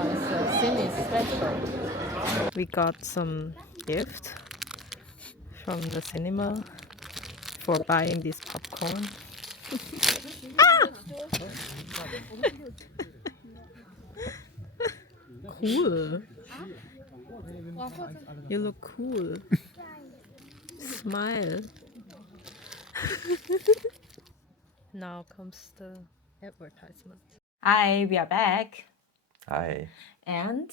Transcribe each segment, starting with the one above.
The scene is special. We got some gift from the cinema for buying this popcorn. Cool. You look cool. Smile. Now comes the advertisement. Hi, we are back. Hi. And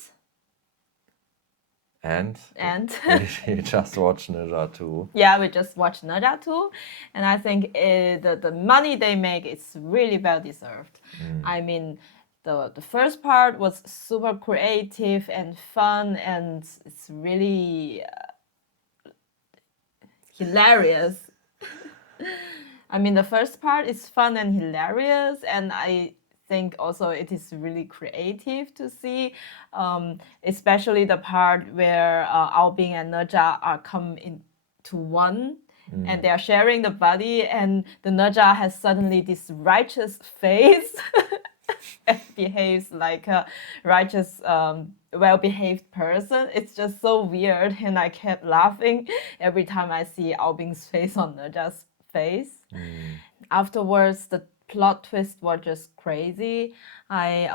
We just watched Nezha 2. yeah, we just watched Nezha 2, and I think the money they make is really well deserved. I mean, the first part was super creative and fun, and it's really hilarious. I mean, the first part is fun and hilarious, and I think also it is really creative to see, especially the part where Aobing and Nezha are come into one, and they are sharing the body, and the Nezha has suddenly this righteous face and behaves like a righteous, well-behaved person. It's just so weird, and I kept laughing every time I see Aobing's face on Nezha's face. Afterwards, the plot twist was just crazy. I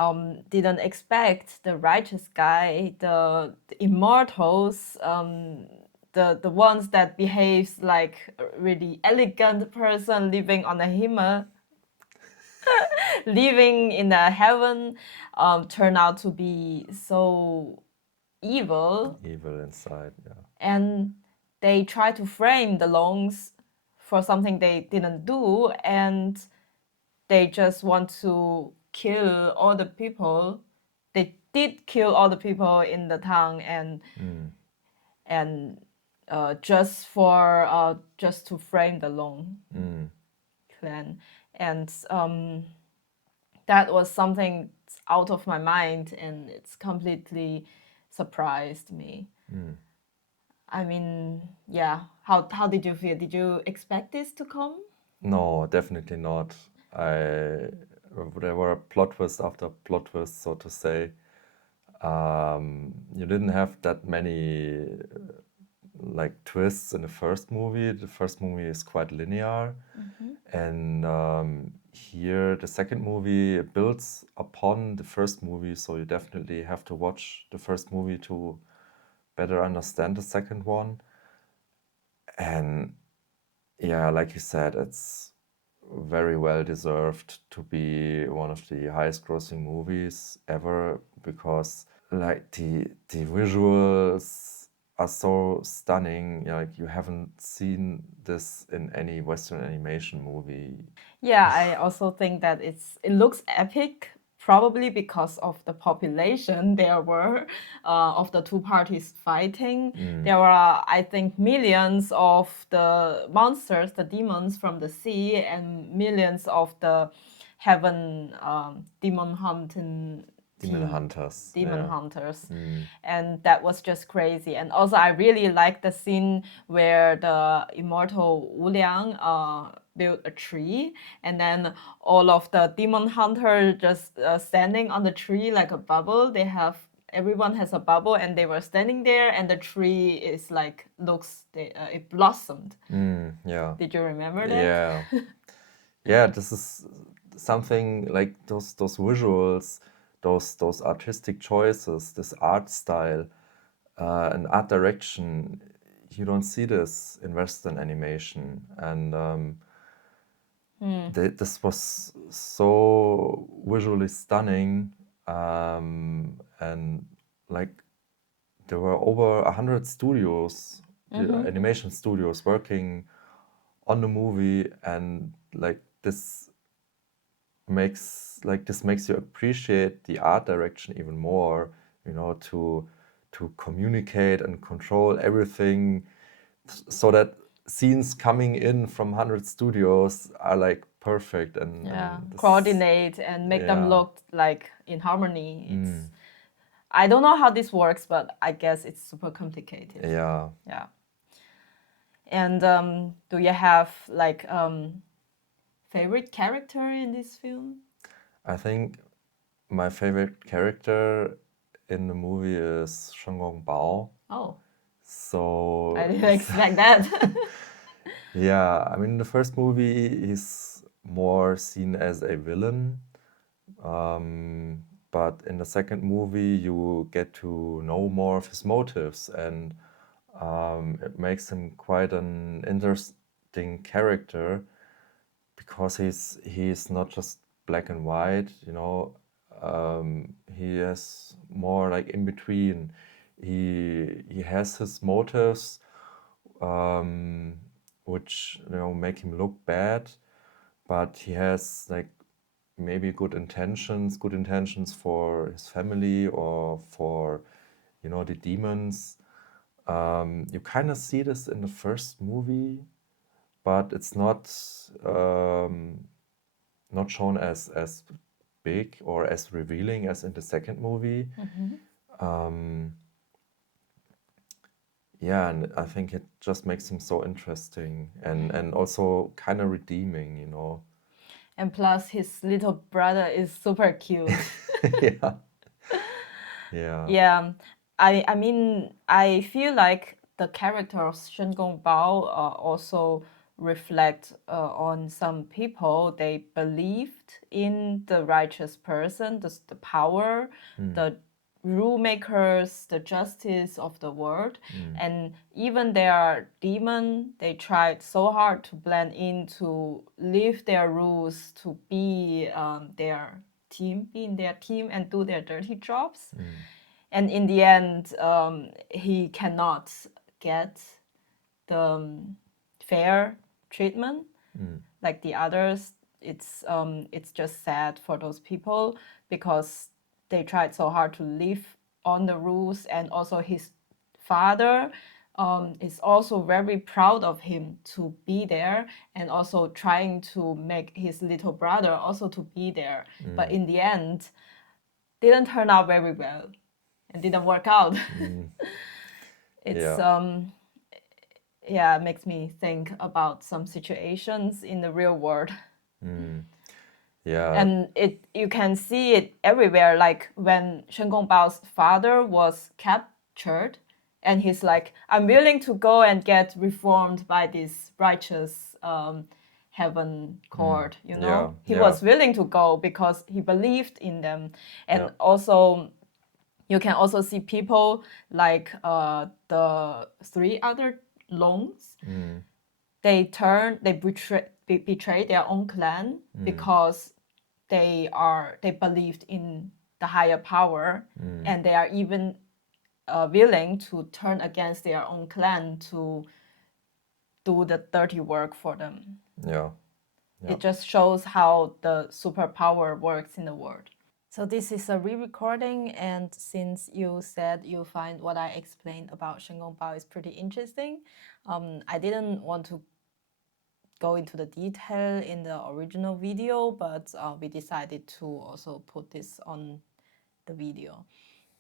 didn't expect the righteous guy, the immortals, the ones that behaves like a really elegant person living on a himmel, living in a heaven, turn out to be so evil. Evil inside, yeah. And they try to frame the Longs for something they didn't do, and they just want to kill all the people. They did kill all the people in the town, and just to frame the Long clan, and that was something out of my mind, and it's completely surprised me. I mean, yeah. How did you feel? Did you expect this to come? No, definitely not. There were plot twist after plot twist, so to say. You didn't have that many like twists in the first movie. The first movie is quite linear, and here the second movie builds upon the first movie, so you definitely have to watch the first movie to better understand the second one. And yeah, like you said, it's very well deserved to be one of the highest grossing movies ever, because like the visuals are so stunning. Like you haven't seen this in any Western animation movie. Yeah, I also think that it looks epic, probably because of the population there were of the two parties fighting. There were, I think, millions of the monsters, the demons from the sea, and millions of the heaven demon hunting Demon hunters. hunters. And that was just crazy. And also I really like the scene where the immortal Wu Liang built a tree, and then all of the demon hunters just standing on the tree like a bubble. Everyone has a bubble, and they were standing there, and the tree is like it blossomed. Yeah. Did you remember that? Yeah. Yeah, this is something like those visuals, those artistic choices, this art style, and art direction. You don't see this in Western animation, and this was so visually stunning, and like there were over 100 studios, animation studios working on the movie, and like this makes you appreciate the art direction even more, to communicate and control everything, so that scenes coming in from 100 studios are like perfect and coordinate and make them look like in harmony. I don't know how this works, but I guess it's super complicated. Yeah. And do you have like favorite character in this film? I think my favorite character in the movie is Shen Bao. Oh, So I didn't expect that. yeah, I mean, the first movie is more seen as a villain, but in the second movie you get to know more of his motives, and it makes him quite an interesting character because he's not just black and white, you know. He is more like in between. He has his motives, which, you know, make him look bad, but he has like maybe good intentions for his family or for, you know, the demons. You kind of see this in the first movie, but it's not shown as big or as revealing as in the second movie. Yeah, and I think it just makes him so interesting and also kind of redeeming, you know. And plus, his little brother is super cute. Yeah. Yeah. Yeah, I mean, I feel like the character of Shen Gongbao also reflect on some people. They believed in the righteous person, the power, the rule makers, the justice of the world, and even their demon, they tried so hard to blend in, to live their rules, to be be in their team and do their dirty jobs. And in the end, he cannot get the fair treatment like the others. It's just sad for those people because they tried so hard to live on the rules, and also his father is also very proud of him to be there, and also trying to make his little brother also to be there. But in the end, didn't turn out very well and didn't work out. It's yeah, it makes me think about some situations in the real world. Yeah. And you can see it everywhere, like when Shen Gongbao's father was captured, and he's like, I'm willing to go and get reformed by this righteous heaven court, you know. He was willing to go because he believed in them. And also you can also see people like the three other Longs. They betray their own clan because they believed in the higher power, and they are even willing to turn against their own clan to do the dirty work for them. Yeah. It just shows how the superpower works in the world. So this is a re-recording, and since you said you find what I explained about Shen Gongbao is pretty interesting, I didn't want to go into the detail in the original video, but we decided to also put this on the video.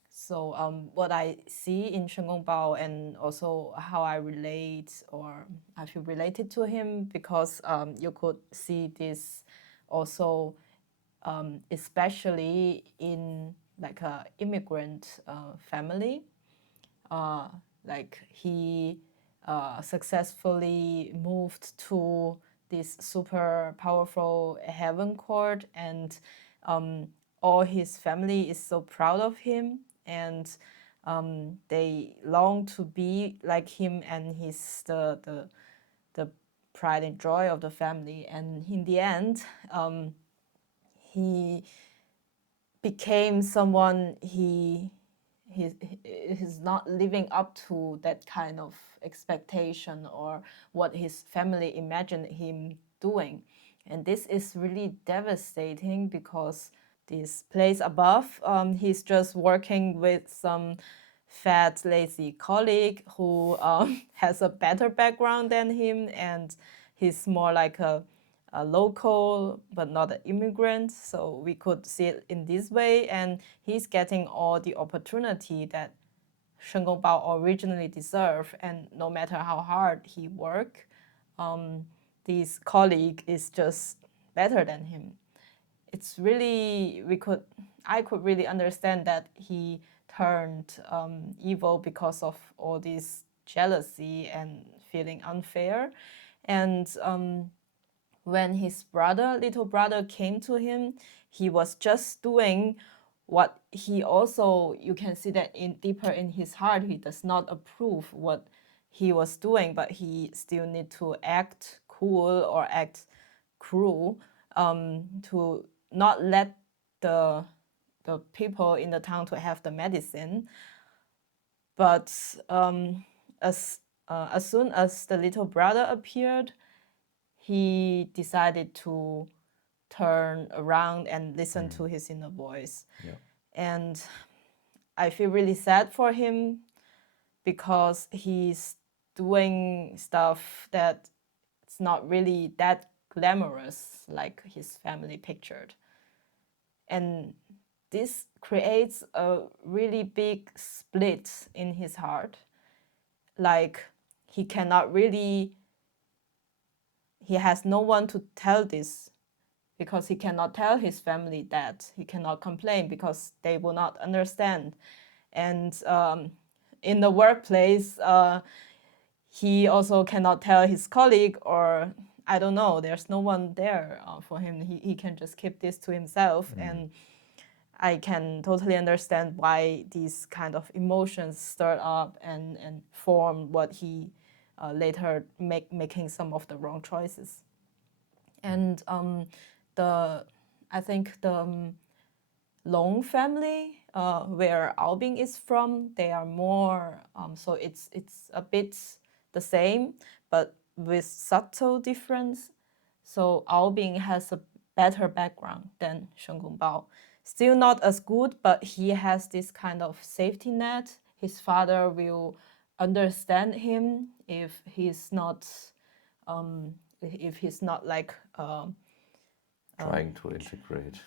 So what I see in Shen Gongbao, and also how I relate, or I feel related to him, because you could see this also especially in like a immigrant family. Like he successfully moved to this super powerful heaven court, and all his family is so proud of him, and they long to be like him, and he's the pride and joy of the family. And in the end, he became someone he's not living up to that kind of expectation or what his family imagined him doing. And this is really devastating because this place above, he's just working with some fat, lazy colleague who has a better background than him, and he's more like a local but not an immigrant. So we could see it in this way, and he's getting all the opportunity that Shen Gongbao originally deserved. And no matter how hard he worked, this colleague is just better than him. It's really I could really understand that he turned evil because of all this jealousy and feeling unfair. And when his little brother came to him, he was just doing what he also, you can see that deeper in his heart, he does not approve what he was doing, but he still need to act cool or act cruel to not let the people in the town to have the medicine. But as soon as the little brother appeared, he decided to turn around and listen to his inner voice. Yeah. And I feel really sad for him because he's doing stuff that it's not really that glamorous like his family pictured. And this creates a really big split in his heart. Like he cannot really, he has no one to tell this because he cannot tell his family that. He cannot complain because they will not understand. And in the workplace, he also cannot tell his colleague, or I don't know, there's no one there for him. He can just keep this to himself. And I can totally understand why these kind of emotions stir up and form what he later making some of the wrong choices. And I think the Long family, where Albing is from, they are more, so it's a bit the same, but with subtle difference. So Albing has a better background than Shen Gongbao. Still not as good, but he has this kind of safety net. His father will understand him if he's not like Trying to integrate.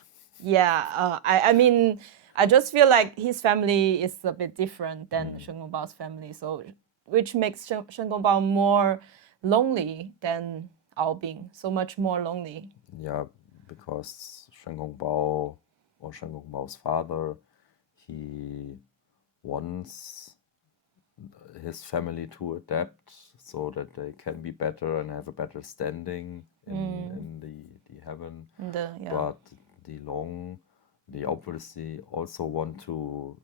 yeah, I mean, I just feel like his family is a bit different than Shen Gongbao's family, so which makes Shen Gongbao more lonely than Albing, so much more lonely. Yeah, because Shen Gongbao or Shen Gongbao's father, he wants his family to adapt so that they can be better and have a better standing in the heaven. But the Long, they obviously also want to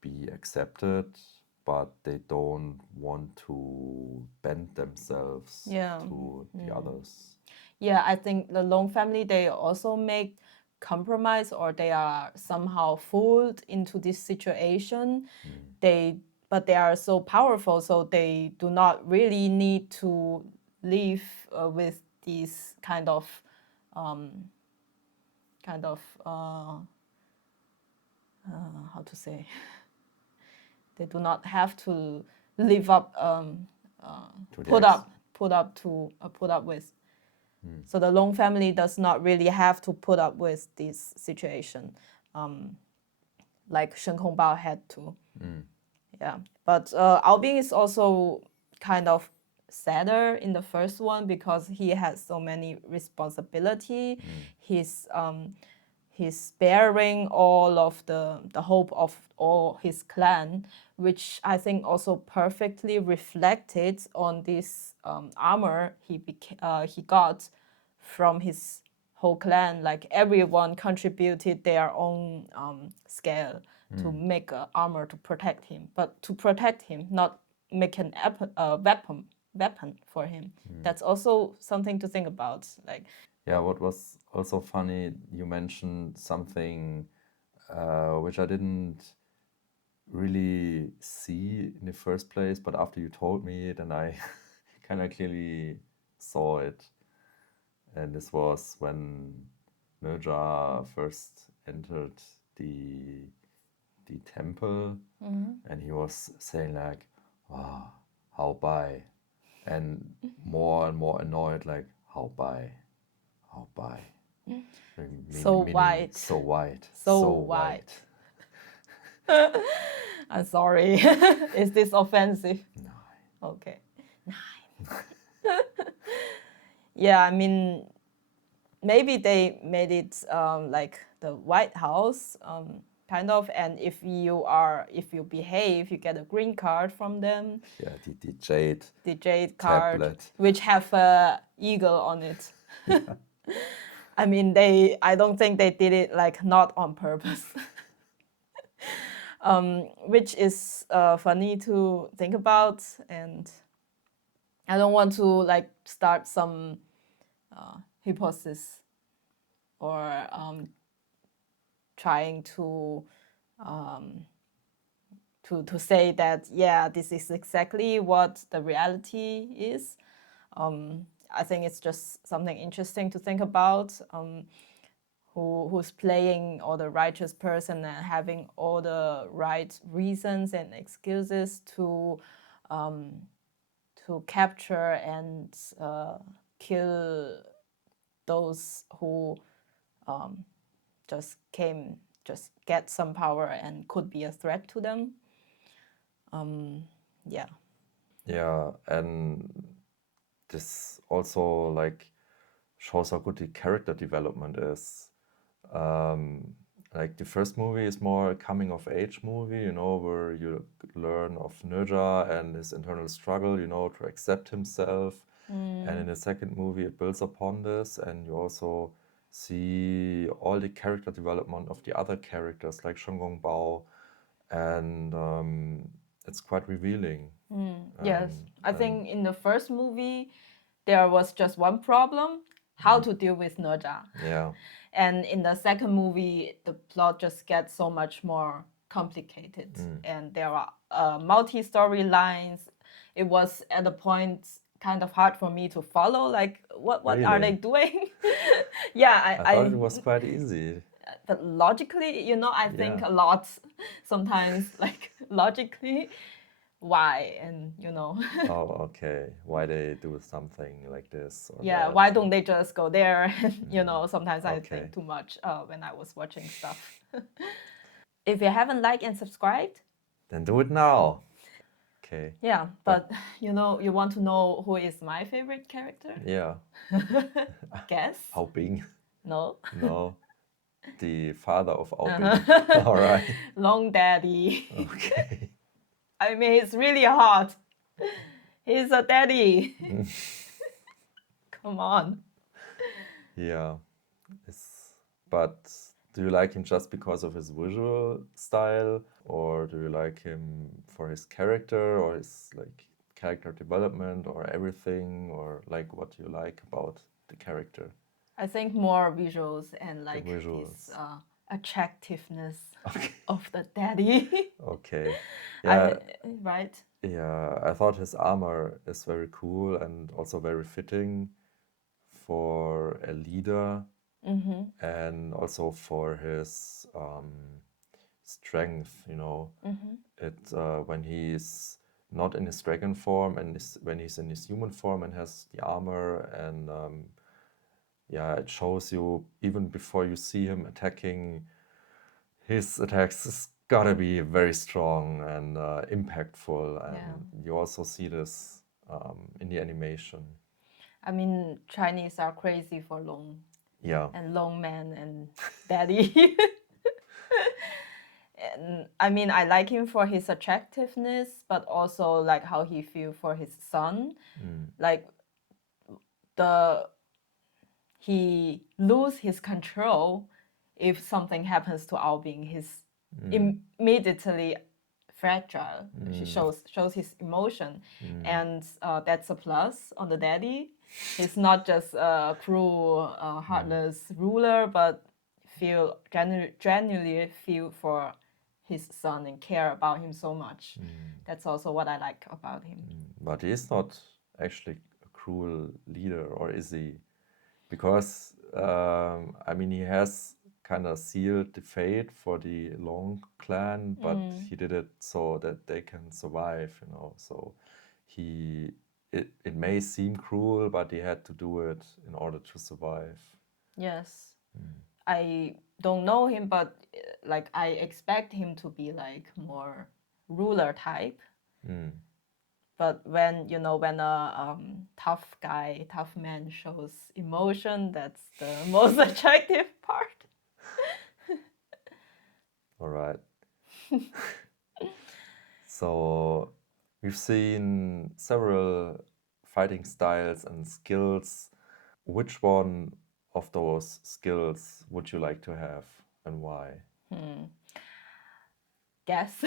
be accepted, but they don't want to bend themselves to the others. Yeah, I think the Long family, they also make compromise, or they are somehow fooled into this situation. But they are so powerful, so they do not really need to live with these kind of how to say, they do not have to live up put up with. So the Long family does not really have to put up with this situation, like Shen Hongbao had to. Yeah, but Albing is also kind of sadder in the first one because he has so many responsibility. He's bearing all of the hope of all his clan, which I think also perfectly reflected on this armor he got from his whole clan. Like everyone contributed their own scale to make an armor to protect him, but to protect him, not make an weapon for him. That's also something to think about. Like, yeah, what was also funny, you mentioned something which I didn't really see in the first place, but after you told me, then I kind of clearly saw it. And this was when Nezha first entered the temple, and he was saying like, "Wow, how by," and more annoyed like, "How by, how by." so Meaning white. so white, So white. I'm sorry. Is this offensive? No. Okay. Yeah, I mean, maybe they made it like the White House kind of. And if you behave, you get a green card from them. Yeah, the jade. The jade card, tablet. which have a eagle on it. I mean, I don't think they did it like not on purpose. Which is funny to think about, and I don't want to like start some hypothesis or trying to say that, yeah, this is exactly what the reality is. I think it's just something interesting to think about. Who's playing all the righteous person and having all the right reasons and excuses to capture and kill those who just get some power and could be a threat to them. Yeah. Yeah, and this also like shows how good the character development is. Like the first movie is more a coming of age movie, you know, where you learn of Nezha and his internal struggle, you know, to accept himself. And in the second movie, it builds upon this, and you also see all the character development of the other characters, like Shengong Bao, and it's quite revealing. Yes, I think in the first movie, there was just one problem: how to deal with Nezha. Yeah. And in the second movie, the plot just gets so much more complicated, and there are multi-storylines. It was at a point kind of hard for me to follow. Like, what are they Really? doing? Yeah, I thought it was quite easy. but logically, you know, I think Yeah. a lot sometimes, like logically, why, and you know. Oh, okay. Why they do something like this or Yeah, that? why don't they just go there? And, you know, sometimes I Okay. think too much when I was watching stuff. If you haven't liked and subscribed, Then do it now. Okay. yeah, but you know, you want to know who is my favorite character? Yeah. Guess? Ao Bing. No. No. The father of Ao Bing. All right. Long Daddy. Okay. I mean, it's really hot. He's a daddy. Come on. Yeah. But do you like him just because of his visual style, or do you like him for his character, or his like character development, or everything, or like what you like about the character? I think more visuals and like visuals. this attractiveness of the daddy. Okay. Yeah. Right? Yeah, I thought his armor is very cool and also very fitting for a leader, and also for his strength, you know. It when he's not in his dragon form and when he's in his human form and has the armor, and yeah, it shows you even before you see him attacking, his attacks is gotta be very strong and impactful, and you also see this in the animation. I mean, Chinese are crazy for long. Yeah. And long man and daddy. And I mean, I like him for his attractiveness, but also like how he feel for his son. Like he lose his control if something happens to Ao Bing. He's immediately fragile. She shows his emotion, and that's a plus on the daddy. He's not just a cruel, heartless ruler, but genuinely feel for his son and care about him so much. That's also what I like about him. But he's not actually a cruel leader, or is he? Because I mean, he has kind of sealed the fate for the Long clan, but he did it so that they can survive, you know. So it may seem cruel, but he had to do it in order to survive. Yes. I don't know him, but like I expect him to be like more ruler type. But when a tough man shows emotion, that's the most attractive part. All right. So we've seen several fighting styles and skills. Which one of those skills would you like to have and why? Guess.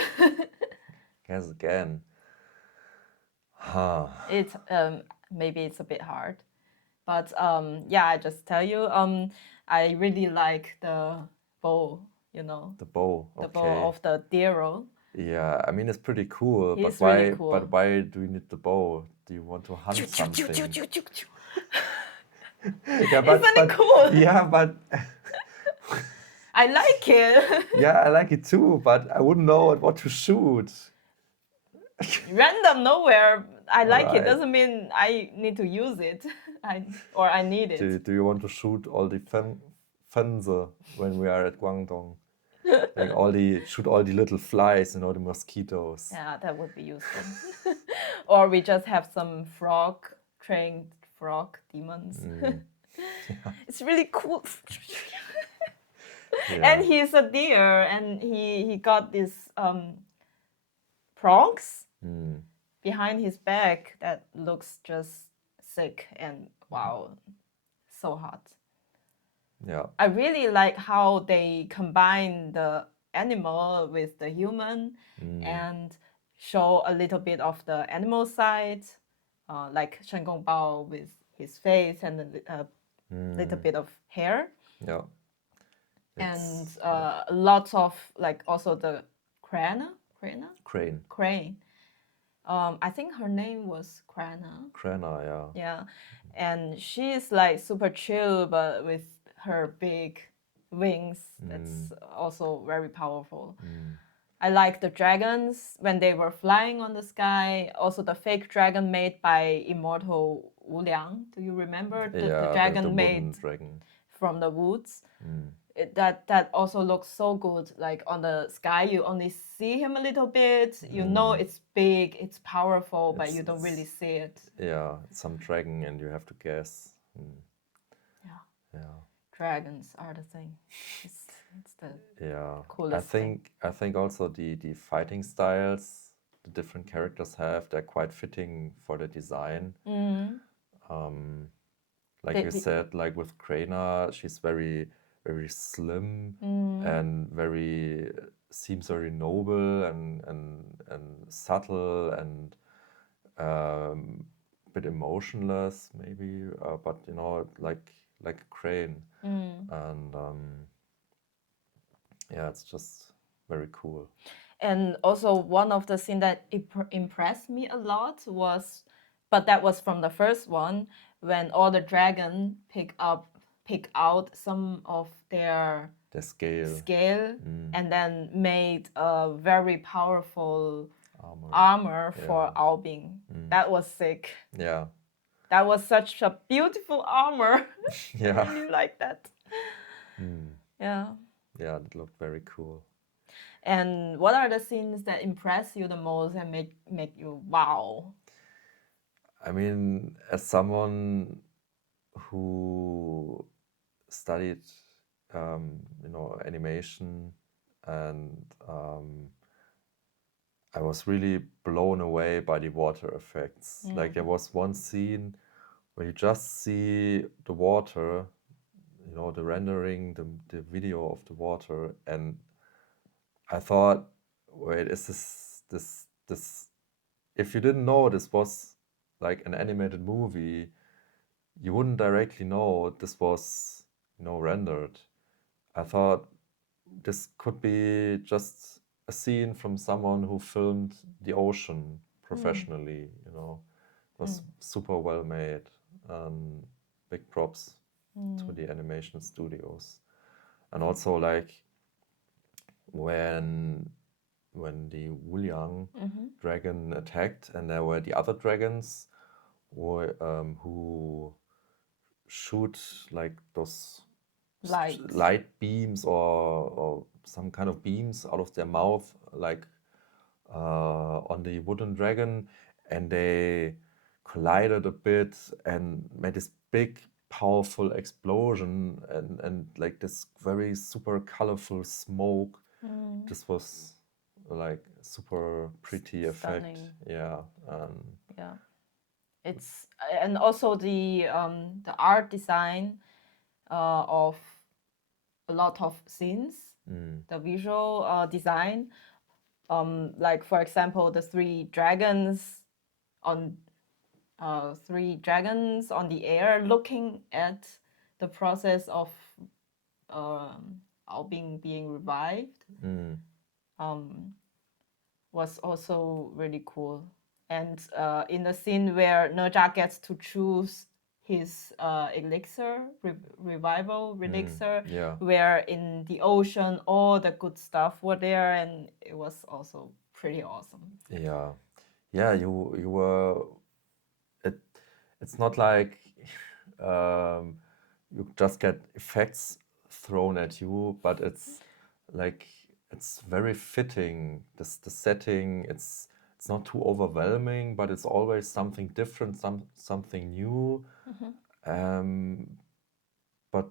Guess again. Huh. It's maybe it's a bit hard, but yeah, I just tell you, I really like the bow. You know, The bow. the Okay. bow of the Dero. Yeah, I mean it's pretty cool, but It's why? really cool. But why do you need the bow? Do you want to hunt something? Yeah, but Isn't it cool? Yeah, but I like it. yeah, I like it too, but I wouldn't know what to shoot. Random nowhere. I like it Right. doesn't mean I need to use it. I need it. Do you want to shoot all the fense when we are at Guangdong? Like shoot all the little flies, the mosquitoes. Yeah, that would be useful. Or we just have some trained frog demons. It's really cool. Yeah. And he's a deer, and he got these prongs behind his back that looks just sick and wow, so hot. Yeah. I really like how they combine the animal with the human and show a little bit of the animal side, like Shen Gong Bao with his face and a little bit of hair. Yeah. And lots of like also the crane. I think her name was Krana. Krana, yeah. Yeah, and she's like super chill, but with her big wings, that's also very powerful. I like the dragons when they were flying on the sky. Also, the fake dragon made by immortal Wu Liang. Do you remember the dragon the made dragon from the woods? That also looks so good. Like on the sky, you only see him a little bit. You know it's big, it's powerful, but you don't really see it. Yeah, it's some dragon, and you have to guess. Yeah. Dragons are the thing. It's the coolest thing. I think also the fighting styles the different characters have, they're quite fitting for the design. Like you said, like with Krana, she's very very slim and seems very noble and subtle and a bit emotionless maybe, but like a crane. And yeah, it's just very cool. And also one of the scenes that impressed me a lot was, but that was from the first one, when all the dragon pick out some of their scale and then made a very powerful armor for Albing. That was sick. Yeah. That was such a beautiful armor. Yeah. I really like that. Yeah. Yeah, it looked very cool. And what are the scenes that impress you the most and make you wow? I mean, as someone who studied, animation, and I was really blown away by the water effects. Like there was one scene where you just see the water, the rendering, the video of the water, and I thought, wait, is this? If you didn't know this was like an animated movie, you wouldn't directly know this was, rendered. I thought this could be just a scene from someone who filmed the ocean professionally. It was super well made. Big props to the animation studios. And also like when the Wuliang dragon attacked, and there were the other dragons who shoot like those light beams or some kind of beams out of their mouth, like on the wooden dragon, and they collided a bit and made this big powerful explosion and like this very super colorful smoke This was like super pretty effect. Stunning. Yeah. Yeah. It's and also the art design of a lot of scenes, the visual design. Like for example, the three dragons on the air, looking at the process of being revived, was also really cool. And in the scene where Nezha gets to choose his elixir, revival elixir, Yeah. where in the ocean all the good stuff were there, and it was also pretty awesome. Yeah. Yeah, you were it's not like you just get effects thrown at you, but it's like it's very fitting. The setting, it's not too overwhelming, but it's always something different, something new. But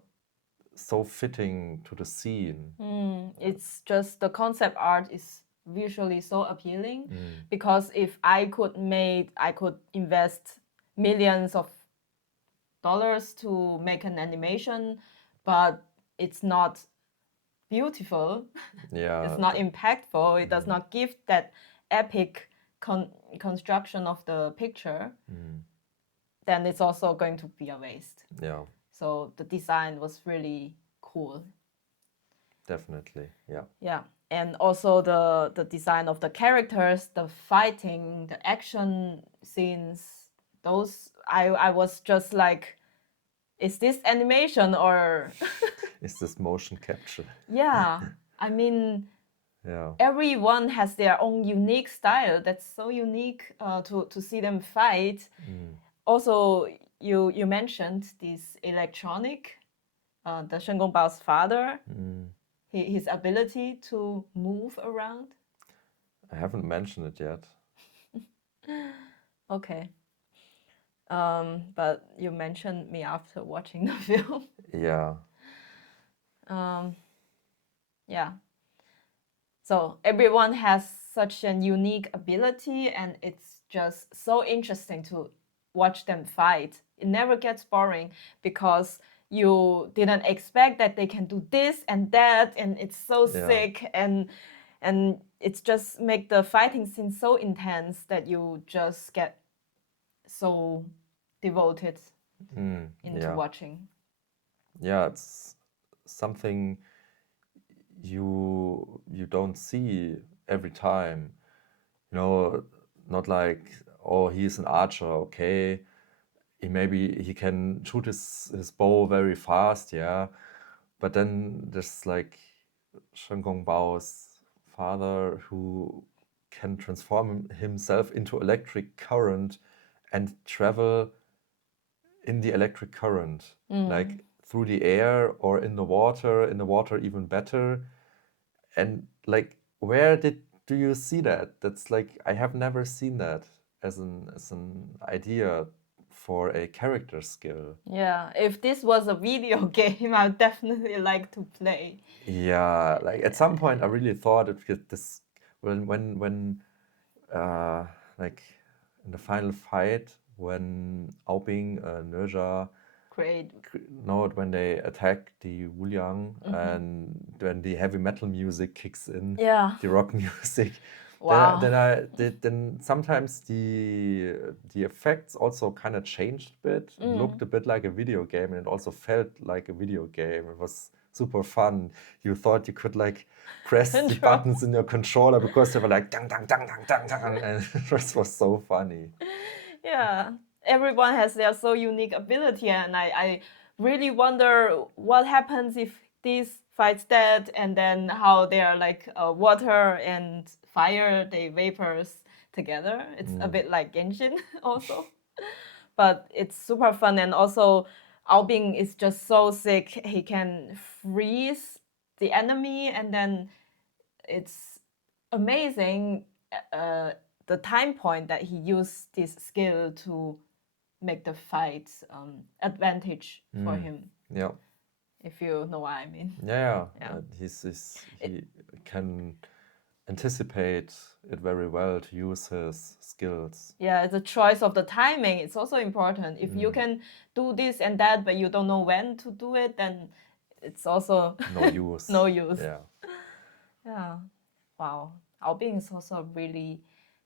so fitting to the scene. It's just the concept art is visually so appealing, because if I could invest millions of dollars to make an animation, but it's not beautiful, Yeah. it's not impactful, it does not give that epic construction of the picture, then it's also going to be a waste. Yeah. So the design was really cool. Definitely. Yeah. Yeah. And also the design of the characters, the fighting, the action scenes, those I was just like, is this animation or Is this motion capture? yeah. I mean, Yeah. everyone has their own unique style. That's so unique to see them fight. Also, you mentioned this electronic, the Shen Gongbao's father, his ability to move around. I haven't mentioned it yet. Okay. But you mentioned me after watching the film. Yeah. Yeah. So everyone has such an unique ability, and it's just so interesting to watch them fight. It never gets boring because you didn't expect that they can do this and that, and it's so sick, and it's just make the fighting scene so intense that you just get so devoted into watching. Yeah, it's something you don't see every time. You know, not like, oh, he's an archer, okay. Maybe he can shoot his bow very fast, yeah. But then there's like Shen Gongbao's father, who can transform himself into electric current and travel in the electric current, like through the air or in the water even better. And like, where do you see that? That's like, I have never seen that as an idea for a character skill. Yeah, if this was a video game, I would definitely like to play. Yeah, like at some point I really thought this when like in the final fight when Aobing and Nezha Great. when they attack the Wuliang and when the heavy metal music kicks in, Yeah. the rock music. Wow. Then sometimes the effects also kind of changed a bit. It looked a bit like a video game, and it also felt like a video game. It was super fun. You thought you could like press the buttons in your controller because they were like dang dang dang dang dang dang, and it was so funny. Yeah, everyone has their so unique ability, and I really wonder what happens if this fights that, and then how they are like water and fire, they vapors together. It's a bit like Genshin also, but it's super fun. And also, Aobing is just so sick. He can freeze the enemy, and then it's amazing the time point that he used this skill to make the fight advantage for him. Yeah. if you know what I mean. Yeah, Yeah. he can anticipate it very well to use his skills. Yeah, the choice of the timing, it's also important. If you can do this and that, but you don't know when to do it, then it's also No use. no use. Yeah. Yeah. Wow. Ao Bing is also a really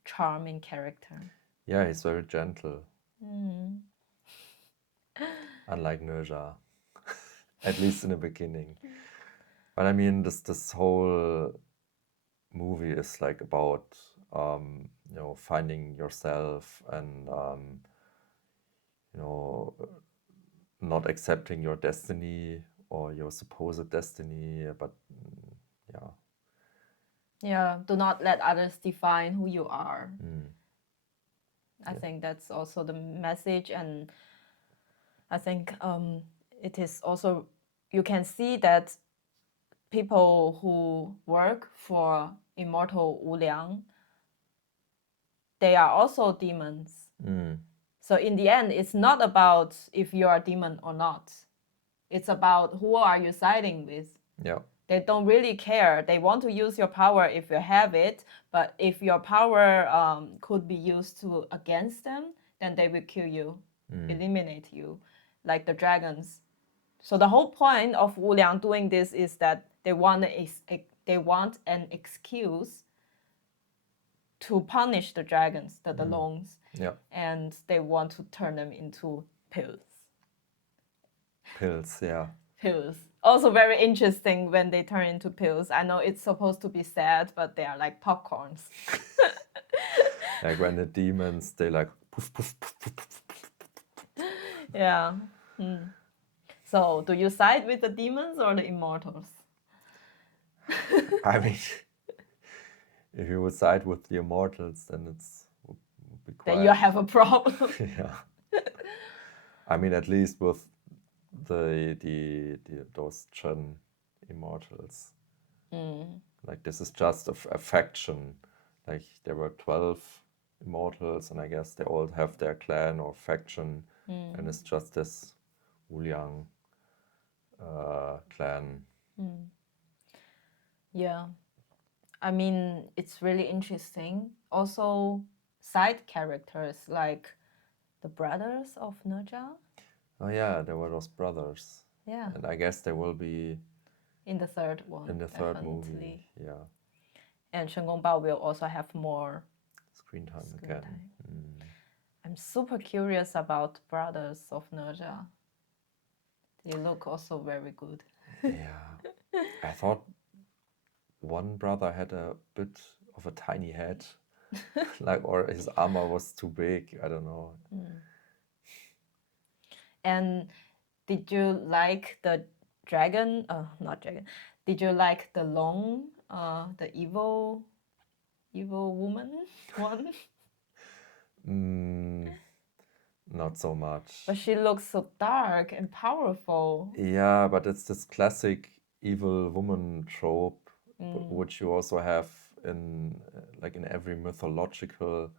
charming character. Yeah, he's very gentle. Mm. Unlike Nezha. At least in the beginning. But I mean, this whole movie is like about you know, finding yourself and you know, not accepting your destiny or your supposed destiny, but yeah. Yeah, do not let others define who you are. I Yeah. think that's also the message, and I think it is also, you can see that people who work for immortal Wu Liang, they are also demons. So in the end, it's not about if you are a demon or not. It's about who are you siding with. Yeah. They don't really care. They want to use your power if you have it, but if your power could be used to against them, then they will kill you, eliminate you, like the dragons. So the whole point of Wu Liang doing this is that they want an excuse to punish the dragons, the longs, Yeah. and they want to turn them into pills. Pills, yeah. Pills. Also very interesting when they turn into pills. I know it's supposed to be sad, but they are like popcorns. Like when the demons, they like poof, poof, poof, poof, poof, poof. Yeah. So do you side with the demons or the immortals? I mean, if you would side with the immortals, then it's would be quite. Then you have a problem. Yeah. I mean, at least with the those Chen immortals. Like this is just a faction. Like there were 12 immortals, and I guess they all have their clan or faction, and it's just this Wu Liang clan. Yeah. I mean, it's really interesting. Also, side characters like the brothers of Nezha. Oh yeah, there were those brothers. Yeah. And I guess there will be in the third one. in the third definitely. movie. Yeah. And Shen Gongbao will also have more Screen time screen again. time. I'm super curious about brothers of Nezha. They look also very good. Yeah. I thought one brother had a bit of a tiny head. Like, or his armor was too big. I don't know. And did you like the dragon? Not dragon. Did you like the long, the evil woman one? Not so much. But she looks so dark and powerful. Yeah, but it's this classic evil woman trope, which you also have in like in every mythological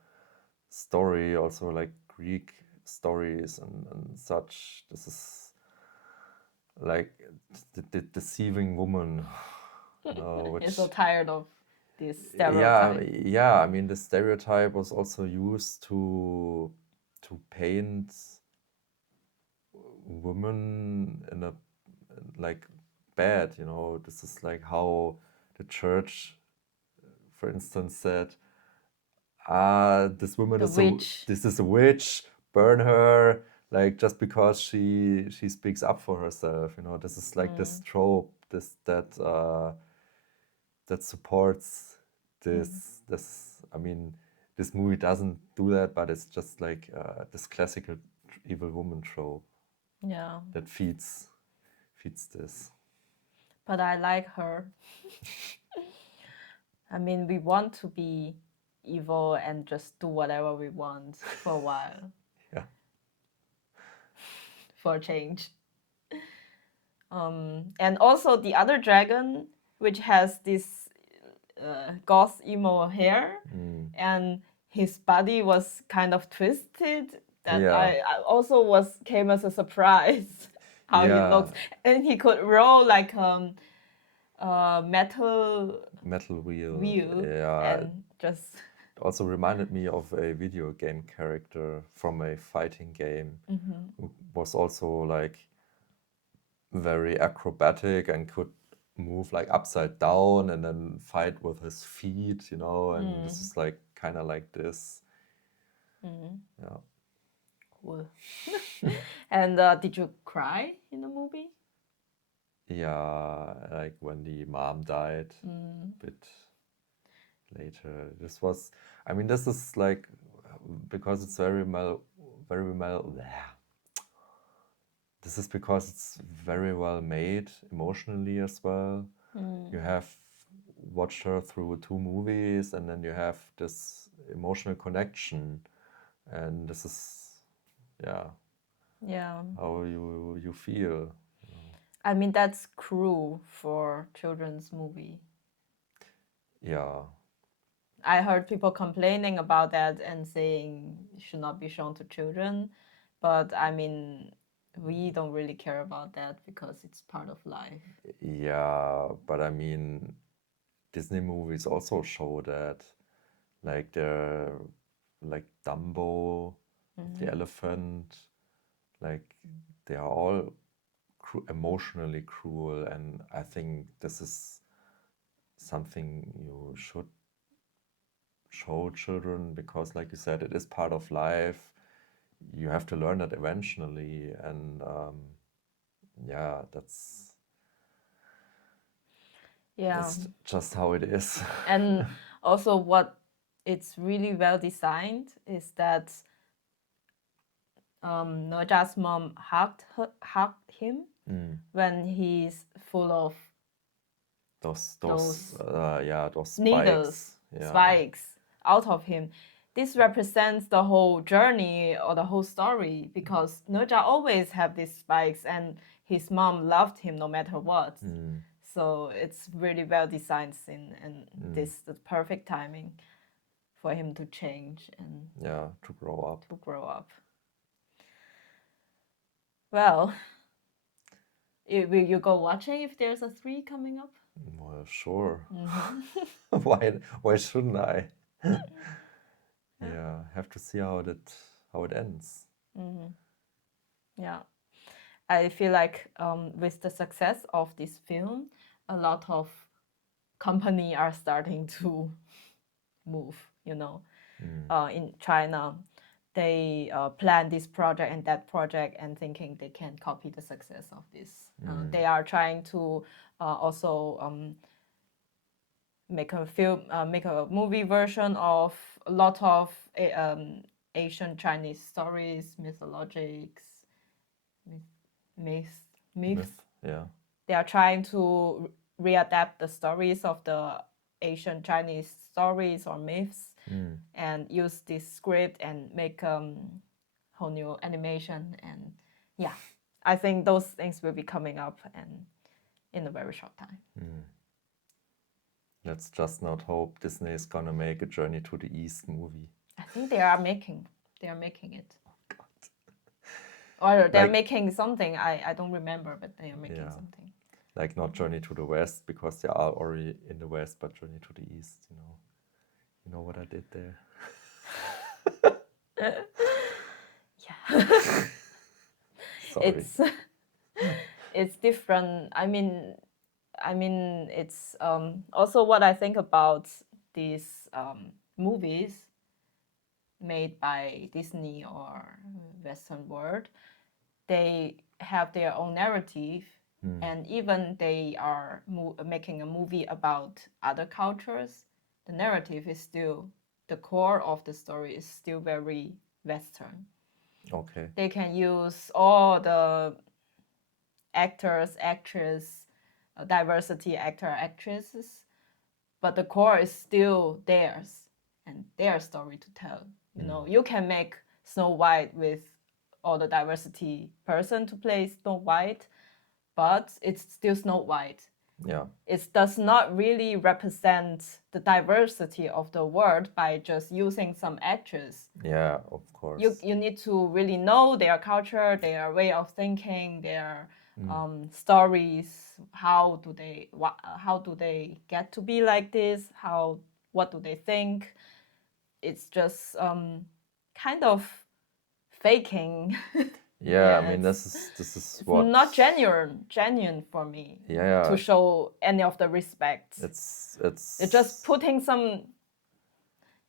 story, also like Greek stories and such. This is like the deceiving woman. Which You're so tired of this stereotype. Yeah. I mean, the stereotype was also used to paint women in a like bad. This is like how the church, for instance, said, this woman this is a witch, burn her, like just because she speaks up for herself. This is like this trope, that supports this. I mean, this movie doesn't do that, but it's just like this classical evil woman trope. Yeah. That feeds this. But I like her. I mean, we want to be evil and just do whatever we want for a while. Yeah. For a change. And also the other dragon, which has this goth emo hair, and his body was kind of twisted. That I also came as a surprise. how he Yeah. looks, and he could roll like metal Metal wheel. and just also reminded me of a video game character from a fighting game who was also like very acrobatic and could move like upside down and then fight with his feet, you know, and this is like kind of like this. Yeah. cool. And did you cry in the movie? Yeah, like when the mom died a bit later. This was, I mean, this is like, because it's very well, this is because it's very well made emotionally as well. You have watched her through 2 movies and then you have this emotional connection, and this is, yeah, how you feel. I mean, that's cruel for children's movie. Yeah. I heard people complaining about that and saying it should not be shown to children, but I mean, we don't really care about that because it's part of life. Yeah, but I mean, Disney movies also show that, like like Dumbo, the elephant, like they are all emotionally cruel, and I think this is something you should show children because, like you said, it is part of life. You have to learn that eventually, and yeah, that's just how it is. And also, what it's really well designed is that Nezha's mom hugged him when he's full of those needles, spikes out of him. This represents the whole journey or the whole story, because Nezha always have these spikes and his mom loved him no matter what. So it's really well designed scene, and this the perfect timing for him to change and to grow up. Well, will you go watching if there's a 3 coming up? Well, sure. Why shouldn't I? Yeah, have to see how it ends. Yeah, I feel like with the success of this film, a lot of company are starting to move. You know, in China, they plan this project and that project and thinking they can copy the success of this. They are trying to also make a film, make a movie version of a lot of Asian Chinese stories, myths. Yeah. They are trying to readapt the stories of the Asian Chinese stories or myths and use this script and make whole new animation. And yeah, I think those things will be coming up and in a very short time. Let's just not hope Disney is gonna make a Journey to the East movie. I think they are making it. Oh, God. Or they're making something. I don't remember, but they are making something. Like not Journey to the West, because they are already in the West, but Journey to the East, you know. You know what I did there? Yeah. Sorry. It's different. I mean, it's also what I think about these movies made by Disney or Western world. They have their own narrative, and even they are making a movie about other cultures, the narrative is still, the core of the story is still very Western. Okay. They can use all the actors, actresses, diversity actor, actresses, but the core is still theirs and their story to tell. You know, you can make Snow White with all the diversity person to play Snow White, but it's still Snow White. Yeah. It does not really represent the diversity of the world by just using some actors. Yeah, of course. You need to really know their culture, their way of thinking, their stories. How do they get to be like this? What do they think? It's just kind of faking. Yeah, I mean, it's this is it's what. not genuine for me Yeah, to show any of the respect. it's You're just putting some,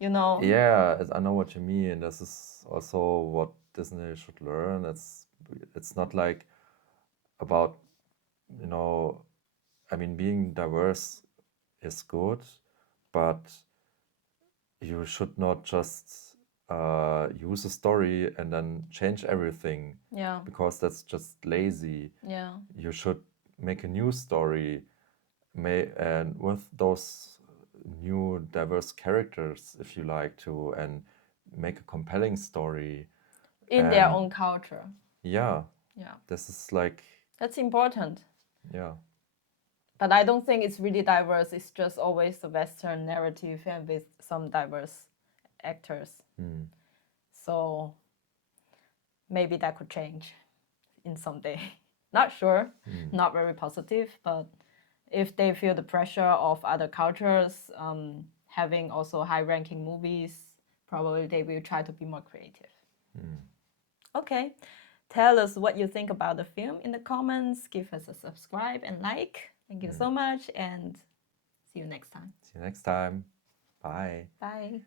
Yeah, I know what you mean. This is also what Disney should learn. It's not like about, I mean, being diverse is good, but you should not just use a story and then change everything. Yeah. Because that's just lazy. Yeah. You should make a new story, and with those new diverse characters, if you like to, and make a compelling story In their own culture. Yeah. Yeah. This is like. That's important. Yeah. But I don't think it's really diverse. It's just always the Western narrative and with some diverse actors. So maybe that could change in some day. Not sure. Not very positive, but if they feel the pressure of other cultures, having also high-ranking movies, probably they will try to be more creative. Okay. Tell us what you think about the film in the comments. Give us a subscribe and like. Thank you so much, and see you next time. See you next time. Bye. Bye.